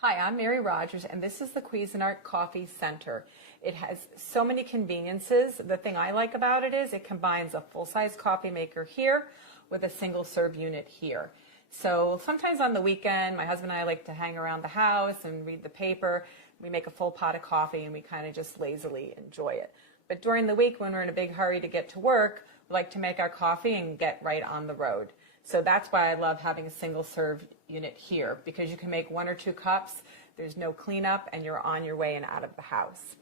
Hi, I'm Mary Rogers, and this is the Cuisinart Coffee Center. It has so many conveniences. The thing I like about it is it combines a full-size coffee maker here with a single-serve unit here. So sometimes on the weekend, my husband and I like to hang around the house and read the paper. We make a full pot of coffee and we kind of just lazily enjoy it. But during the week, when we're in a big hurry to get to work, we like to make our coffee and get right on the road. So that's why I love having a single serve unit here, because you can make 1 or 2 cups, there's no cleanup, and you're on your way and out of the house.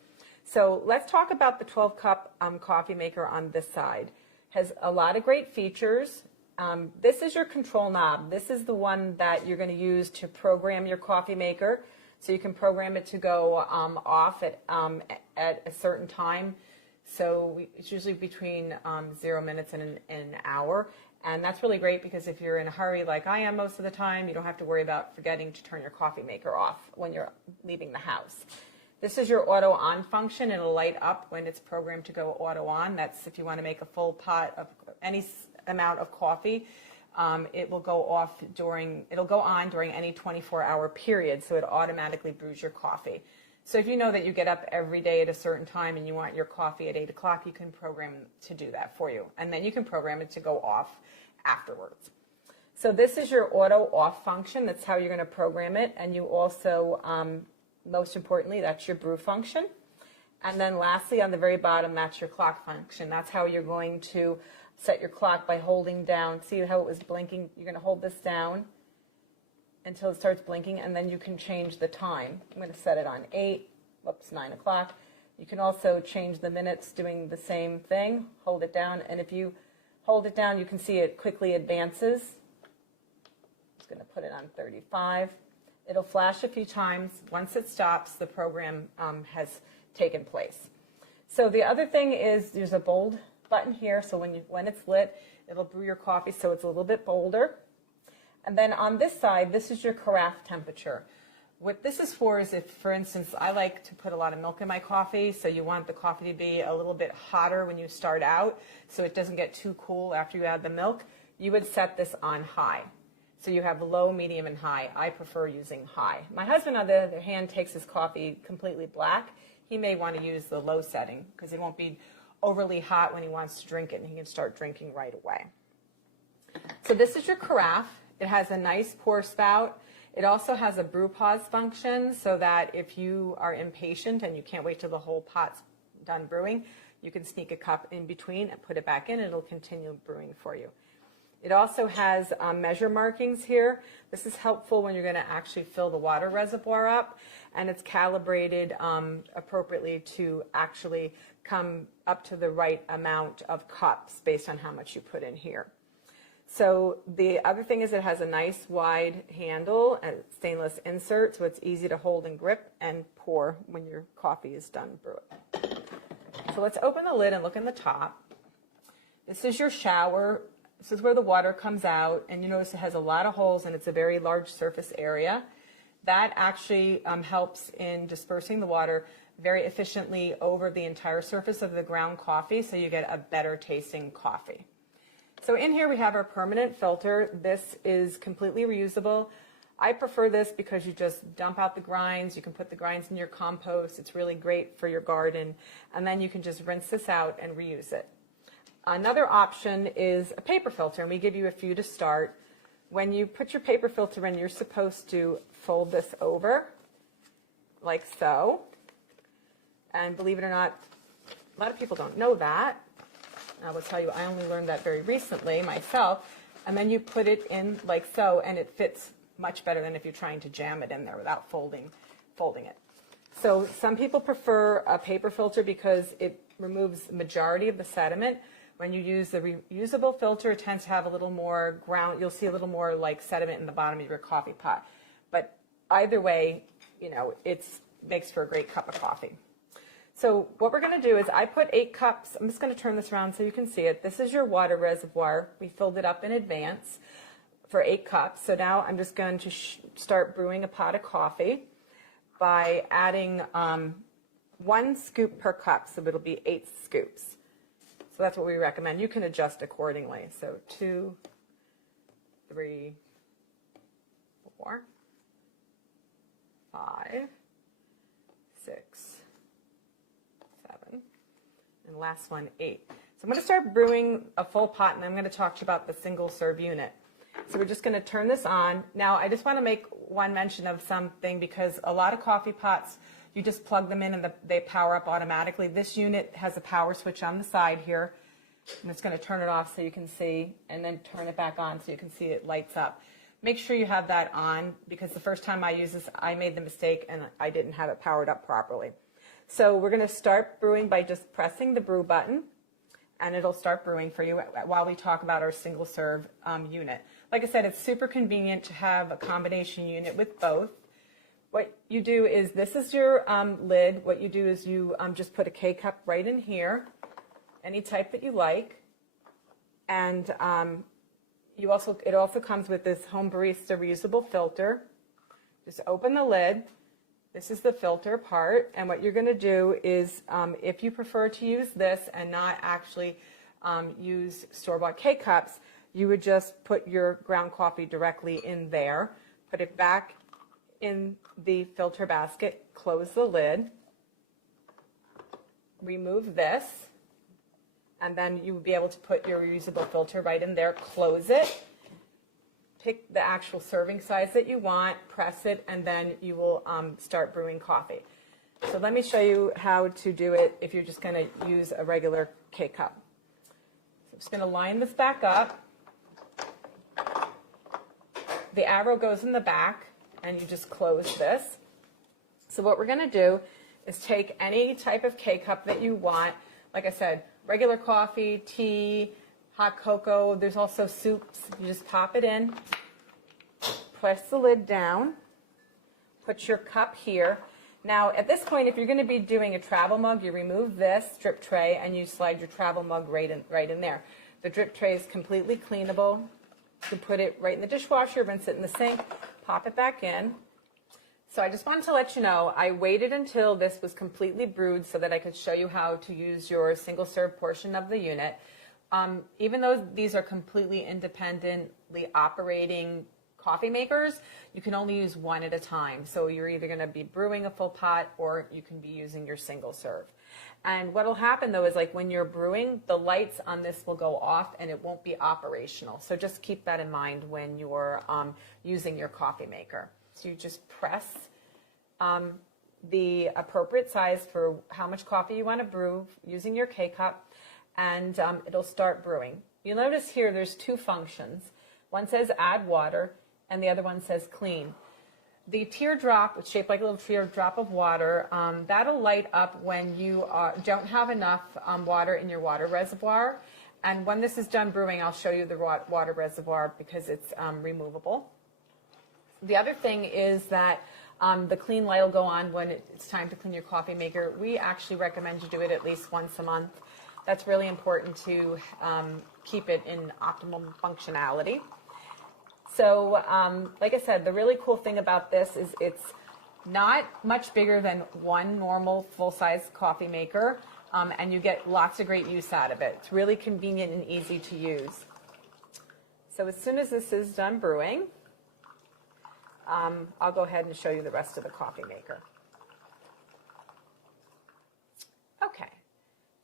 So let's talk about the 12-cup coffee maker on this side. Has a lot of great features. This is your control knob. This is the one that you're going to use to program your coffee maker. So you can program it to go off at a certain time. So it's usually between 0 minutes and an hour. And that's really great because if you're in a hurry like I am most of the time, you don't have to worry about forgetting to turn your coffee maker off when you're leaving the house. This is your auto on function. It'll light up when it's programmed to go auto on. That's if you want to make a full pot of any amount of coffee. It will go on during any 24-hour period, so it automatically brews your coffee. So if you know that you get up every day at a certain time and you want your coffee at 8 o'clock, you can program to do that for you. And then you can program it to go off afterwards. So this is your auto off function. That's how you're going to program it. And you also, most importantly, that's your brew function. And then lastly, on the very bottom, that's your clock function. That's how you're going to set your clock by holding down. See how it was blinking? You're going to hold this down until it starts blinking, and then you can change the time. I'm going to set it on 9 o'clock. You can also change the minutes doing the same thing. Hold it down, and if you hold it down, you can see it quickly advances. I'm just going to put it on 35. It'll flash a few times. Once it stops, the program has taken place. So the other thing is there's a bold button here, so when it's lit, it'll brew your coffee so it's a little bit bolder. And then on this side, this is your carafe temperature. What this is for is if, for instance, I like to put a lot of milk in my coffee, so you want the coffee to be a little bit hotter when you start out, so it doesn't get too cool after you add the milk, you would set this on high. So you have low, medium, and high. I prefer using high. My husband, on the other hand, takes his coffee completely black. He may want to use the low setting because it won't be overly hot when he wants to drink it, and he can start drinking right away. So this is your carafe. It has a nice pour spout. It also has a brew pause function so that if you are impatient and you can't wait till the whole pot's done brewing, you can sneak a cup in between and put it back in and it'll continue brewing for you. It also has measure markings here. This is helpful when you're going to actually fill the water reservoir up, and it's calibrated appropriately to actually come up to the right amount of cups based on how much you put in here. So the other thing is it has a nice wide handle and stainless insert, so it's easy to hold and grip and pour when your coffee is done brewing. So let's open the lid and look in the top. This is your shower. This is where the water comes out, and you notice it has a lot of holes and it's a very large surface area. That actually helps in dispersing the water very efficiently over the entire surface of the ground coffee, so you get a better tasting coffee. So in here we have our permanent filter. This is completely reusable. I prefer this because you just dump out the grinds. You can put the grinds in your compost. It's really great for your garden. And then you can just rinse this out and reuse it. Another option is a paper filter, and we give you a few to start. When you put your paper filter in, you're supposed to fold this over like so. And believe it or not, a lot of people don't know that. I will tell you, I only learned that very recently myself. And then you put it in like so, and it fits much better than if you're trying to jam it in there without folding it. So some people prefer a paper filter because it removes the majority of the sediment. When you use the reusable filter, it tends to have a little more ground. You'll see a little more like sediment in the bottom of your coffee pot. But either way, you know, it makes for a great cup of coffee. So what we're going to do is I put 8 cups. I'm just going to turn this around so you can see it. This is your water reservoir. We filled it up in advance for 8 cups. So now I'm just going to start brewing a pot of coffee by adding 1 scoop per cup. So it'll be 8 scoops. So that's what we recommend. You can adjust accordingly. So 2, 3, 4, 5, 6, 7, and last one, 8. So I'm going to start brewing a full pot, and I'm going to talk to you about the single serve unit. So we're just going to turn this on. Now, I just want to make one mention of something, because a lot of coffee pots, you just plug them in and they power up automatically. This unit has a power switch on the side here. I'm just going to turn it off so you can see, and then turn it back on so you can see it lights up. Make sure you have that on, because the first time I used this, I made the mistake and I didn't have it powered up properly. So we're going to start brewing by just pressing the brew button, and it'll start brewing for you while we talk about our single serve unit. Like I said, it's super convenient to have a combination unit with both. What you do is, this is your lid. What you do is you just put a K-cup right in here, any type that you like. And it also comes with this Home Barista reusable filter. Just open the lid. This is the filter part. And what you're going to do is, if you prefer to use this and not actually use store-bought K-cups, you would just put your ground coffee directly in there, put it back in the filter basket, close the lid, remove this, and then you would be able to put your reusable filter right in there, close it, pick the actual serving size that you want, press it, and then you will start brewing coffee. So let me show you how to do it if you're just going to use a regular K-cup. So I'm just going to line this back up. The arrow goes in the back, and you just close this. So what we're going to do is take any type of K-cup that you want. Like I said, regular coffee, tea, hot cocoa. There's also soups. You just pop it in, press the lid down, put your cup here. Now, at this point, if you're going to be doing a travel mug, you remove this drip tray and you slide your travel mug right in there. The drip tray is completely cleanable. You can put it right in the dishwasher, rinse it in the sink, pop it back in. So I just wanted to let you know, I waited until this was completely brewed so that I could show you how to use your single serve portion of the unit. Even though these are completely independently operating coffee makers, you can only use one at a time. So you're either going to be brewing a full pot, or you can be using your single serve. And what will happen though is, like, when you're brewing, the lights on this will go off and it won't be operational. So just keep that in mind when you're using your coffee maker. So you just press the appropriate size for how much coffee you want to brew using your K-cup, and it'll start brewing. You'll notice here there's two functions. One says add water, and the other one says clean. The teardrop, it's shaped like a little teardrop of water, that'll light up when you don't have enough water in your water reservoir. And when this is done brewing, I'll show you the water reservoir because it's removable. The other thing is that the clean light will go on when it's time to clean your coffee maker. We actually recommend you do it at least once a month. That's really important to keep it in optimal functionality. So, like I said, the really cool thing about this is it's not much bigger than one normal full-size coffee maker, and you get lots of great use out of it. It's really convenient and easy to use. So as soon as this is done brewing, I'll go ahead and show you the rest of the coffee maker. Okay,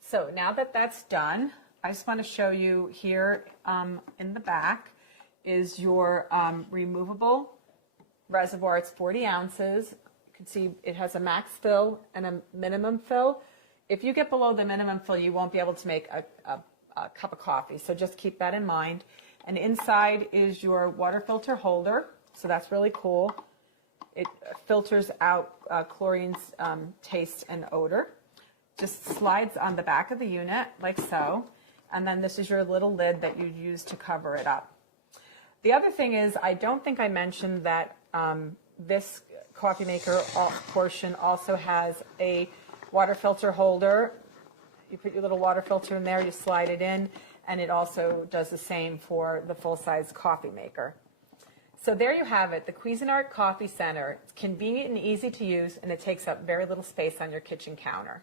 so now that that's done, I just want to show you here in the back is your removable reservoir. It's 40 ounces. You can see it has a max fill and a minimum fill. If you get below the minimum fill, you won't be able to make a cup of coffee, so just keep that in mind. And inside is your water filter holder, so that's really cool. It filters out chlorine's taste and odor. Just slides on the back of the unit like so, and then this is your little lid that you'd use to cover it up. The other thing is, I don't think I mentioned that this coffee maker portion also has a water filter holder. You put your little water filter in there, you slide it in, and it also does the same for the full-size coffee maker. So there you have it, the Cuisinart Coffee Center. It's convenient and easy to use, and it takes up very little space on your kitchen counter.